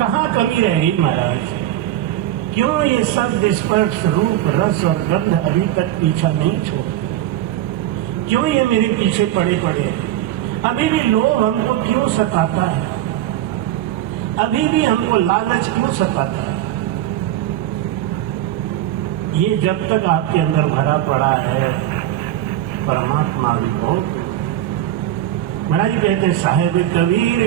कहाँ कमी रह गई महाराज? क्यों ये शब्द स्पर्श रूप रस और गंध अभी तक पीछा नहीं छोड़? क्यों ये मेरे पीछे पड़े पड़े? अभी भी लोभ हमको क्यों सताता है? अभी भी हमको लालच क्यों सताता है? ये जब तक आपके अंदर भरा पड़ा है, परमात्मा भी बहुत। महाराज जी कहते हैं, साहेब कबीर,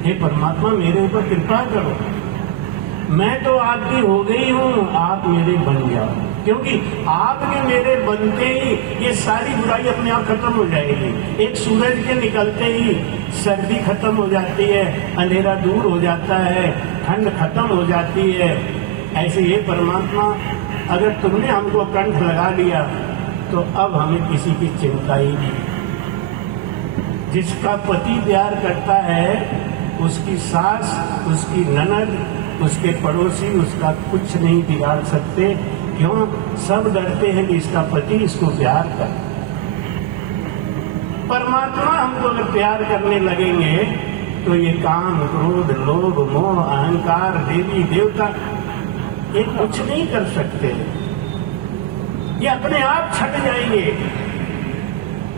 हे परमात्मा मेरे ऊपर कृपा करो, मैं तो आपकी हो गई हूं, आप मेरे बन जाओ। क्योंकि आपके मेरे बनते ही ये सारी बुराई अपने आप खत्म हो जाएगी। एक सूरज के निकलते ही सर्दी खत्म हो जाती है, अंधेरा दूर हो जाता है, ठंड खत्म हो जाती है। ऐसे ये परमात्मा, अगर तुमने हमको कंठ लगा लिया तो अब हमें किसी की चिंता ही नहीं। जिसका पति प्यार करता है, उसकी सास, उसकी ननद, उसके पड़ोसी उसका कुछ नहीं बिगाड़ सकते। क्यों? सब डरते हैं कि इसका पति इसको प्यार कर। परमात्मा हमको अगर प्यार करने लगेंगे तो ये काम, क्रोध, लोभ, मोह, अहंकार, देवी देवता ये कुछ नहीं कर सकते। ये अपने आप छट जाएंगे।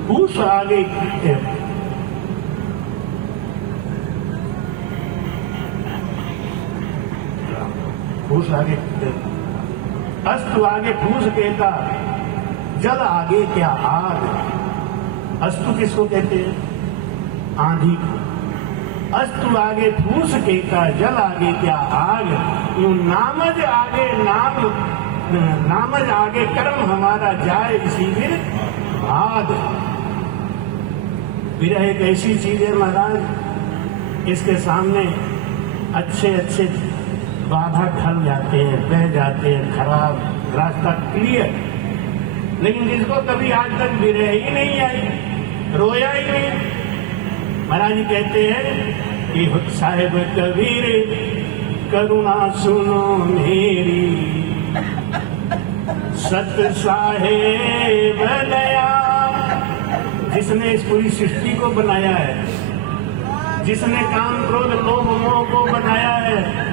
भूस आगे भूस आगे, अस्तु आगे फूस कहता, जल आगे क्या आग। अस्तु किसको कहते हैं? आंधी। अस्तु आगे फूस कहता, जल आगे क्या आग। यूं नामज आगे नामज आगे कर्म हमारा जाए इसी फिर भाग। विरह एक ऐसी चीज है महाराज, इसके सामने अच्छे अच्छे बाधा ढल जाते हैं, बह जाते हैं, खराब रास्ता क्लियर। लेकिन जिसको कभी आज तक विरह ही नहीं आई, रोया ही नहीं, महाराज जी कहते हैं कि साहेब कबीर करुणा सुनो मेरी, सत साहेब दया। जिसने इस पूरी सृष्टि को बनाया है, जिसने काम क्रोध लोभ मोह को बनाया है,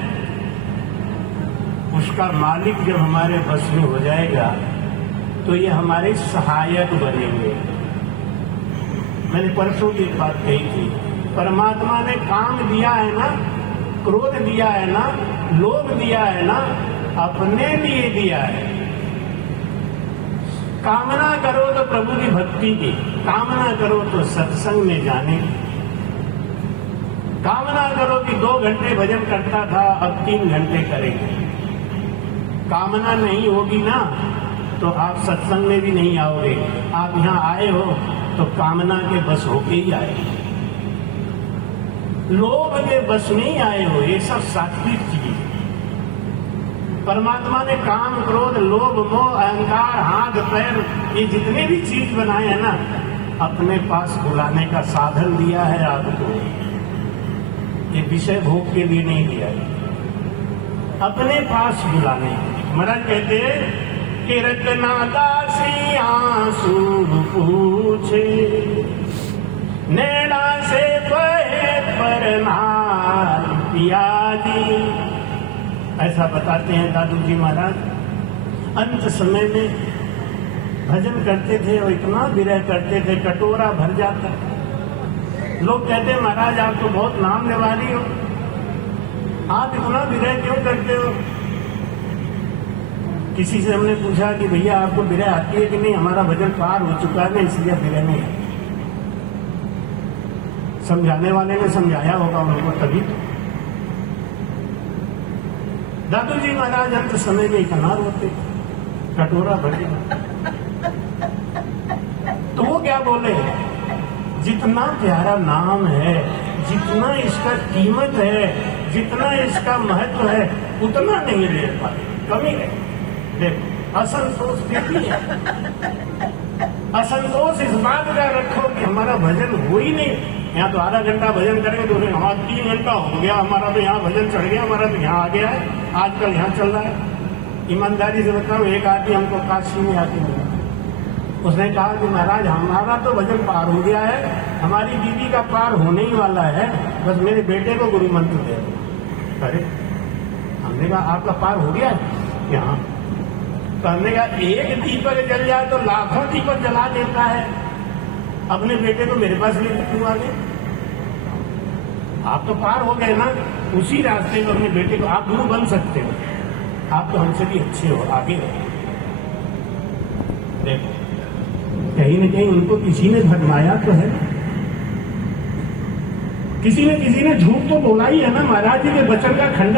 उसका मालिक जब हमारे बस में हो जाएगा तो ये हमारे सहायक बनेंगे। मैंने परसों की एक बात कही थी, परमात्मा ने काम दिया है ना, क्रोध दिया है ना, लोभ दिया है ना, अपने लिए दिया है। कामना करो तो प्रभु की भक्ति की, कामना करो तो सत्संग में जाने की, कामना करो कि 2 घंटे भजन करता था अब 3 घंटे करेंगे। कामना नहीं होगी ना तो आप सत्संग में भी नहीं आओगे। आप यहाँ आए हो तो कामना के बस होके ही आए, लोभ के बस नहीं आए हो। ये सब सात्विक चीज। परमात्मा ने काम क्रोध लोभ मोह अहंकार हाथ पैर ये जितने भी चीज बनाए हैं ना, अपने पास बुलाने का साधन दिया है आपको। ये विषय भोग के लिए नहीं दिया है, अपने पास बुलाने। महाराज कहते कि रत्ना दासी आंसू पूछे, नैना से बहे परनाल पियाजी। ऐसा बताते हैं दादू जी महाराज। अंत समय में भजन करते थे और इतना विरह करते थे, कटोरा भर जाता। लोग कहते महाराज आप तो बहुत नाम निवाली हो, आप इतना विरह क्यों करते हो? किसी से हमने पूछा कि भैया आपको विरह आती है कि नहीं? हमारा भजन पार हो चुका है ना, इसलिए विरह नहीं है। समझाने वाले ने समझाया होगा उनको तभी। दादू जी महाराज अंत समय में इतना रोते, कटोरा भर गया। तो वो क्या बोले, जितना प्यारा नाम है, जितना इसका कीमत है, जितना इसका महत्व है, उतना नहीं ले पाए, कमी है। देखो असंतोष कितनी है। असंतोष इस बात का रखो कि हमारा भजन हो ही नहीं। यहाँ तो आधा घंटा भजन करेंगे तो हमारा 3 घंटा हो गया, हमारा तो यहाँ भजन चढ़ गया, हमारा तो यहाँ आ गया है, आजकल यहाँ चल रहा है। ईमानदारी से बताओ, एक आदमी हमको काशी में आके मिला, उसने कहा कि महाराज हमारा तो भजन पार हो गया है, हमारी दीदी का पार होने ही वाला है, बस मेरे बेटे को गुरु मंत्र दे दो। अरे हमने कहा आपका पार हो गया यहाँ। तो हमने कहा एक दीपक जल जाए तो लाखों दीपक जला देता है। अपने बेटे को मेरे पास लेके क्यों आ गए? आप तो पार हो गए ना, उसी रास्ते में अपने बेटे को आप गुरु बन सकते हो। आप तो हमसे भी अच्छे हो, आगे हो। देखो कहीं न कहीं उनको किसी ने भरमाया तो है, किसी ने झूठ तो बोला ही है ना। महाराज जी के वचन का खंडन